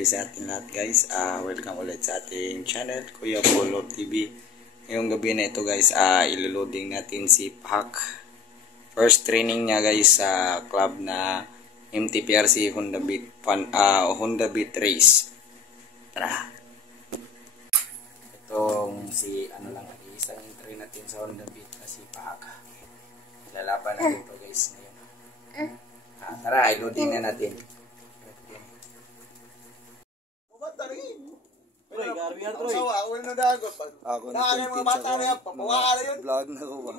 gabi sa ating lahat guys. Welcome ulit sa ating channel, Kuya Polo TV. Ngayong gabi na ito guys, iloloading natin si Pahak. First training niya guys sa club na MTPRC Honda Beat Race. Tara! Itong si isang train natin sa Honda Beat na si Pahak. Lalaban natin ito guys ngayon. Tara, iloading na natin. Ako na dagot. Ako na mga bata na yan, papawala yun. Vlog na ko ba?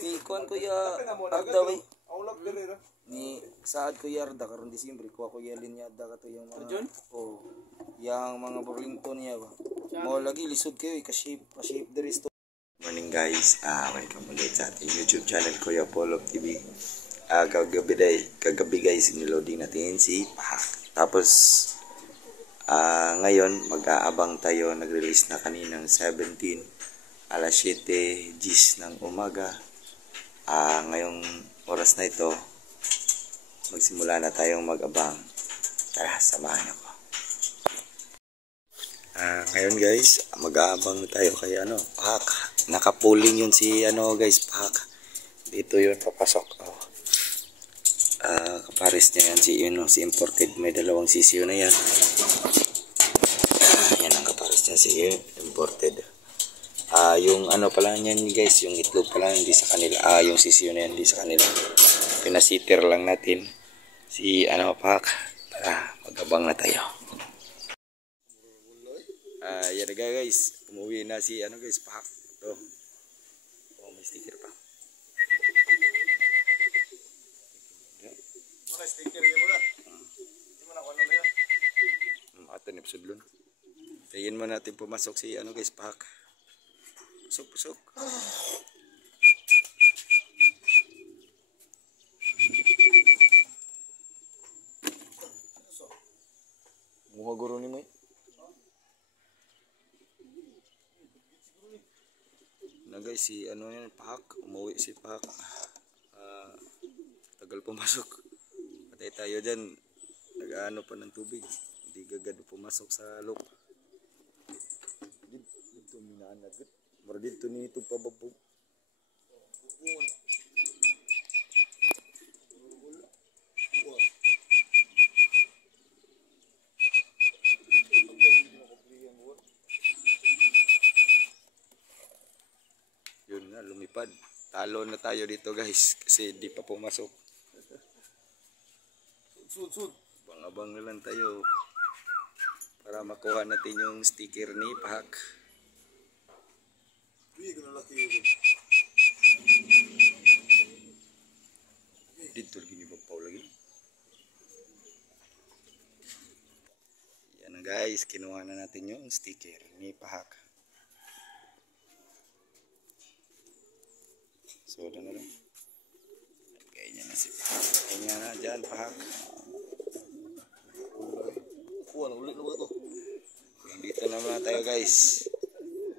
Ni kuan kuya Arda bay. Ni saad kuya Arda karon Disyembre ko kuya linya Arda kato yung mga yang mga Burlington niya ba. Mo lagi lisod kayo ka-shape diri sto. Morning guys, welcome ulit sa ating YouTube channel Kuya Polo TV. Kagabi guys, niloading natin si Pahak. Tapos ngayon mag-aabang tayo, nag-release na kaninang 17 alas 7 gis ng umaga. Ngayong oras na ito magsimula na tayong mag-abang. Tara, samahan ako. Ngayon guys, mag-aabang na tayo kay Pahak. Naka-pulling yun si guys, Pahak. Dito yun papasok. Kapares niya yan si imported. May dalawang CCU na yan. Yan ang kapares niya si imported. Yung pala niyan guys, yung itlog pala hindi sa kanila. Yung CCU na yan hindi sa kanila. Pinasiter lang natin si Pahak. Tara, mag-abang na tayo. Yan na guys, umuwi na si guys, Pahak. Ito. May sticker pa. Sticker yun mo na. Hindi mo na kung ano na yun. Atin episode lun. Tingin mo natin pumasok si guys, Pahak. Pusok. Muha guro ni mo. Na guys, si yan Pahak, umuwi si Pahak. Tagal pumasok. Patay tayo dyan, nag-ano pa ng tubig, hindi gagad pumasok sa loop. Dito minaanagit, mara dito ni ito pababog. Yun nga, lumipad. Talo na tayo dito guys, kasi di pa pumasok. Sud. Abang na lang tayo para makuha natin yung sticker ni Pahak. Hindi ko na laki yun. Dito lagi ni Bapaw lagi. Yan na guys, kinuha na natin yung sticker ni Pahak. So, na lang. Kaya na si Pahak. Kaya na dyan, Pahak. Ulit na ba ito? Dito naman tayo guys.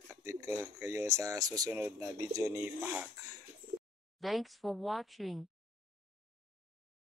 Update ko kayo sa susunod na video ni Pahak. Thanks for watching.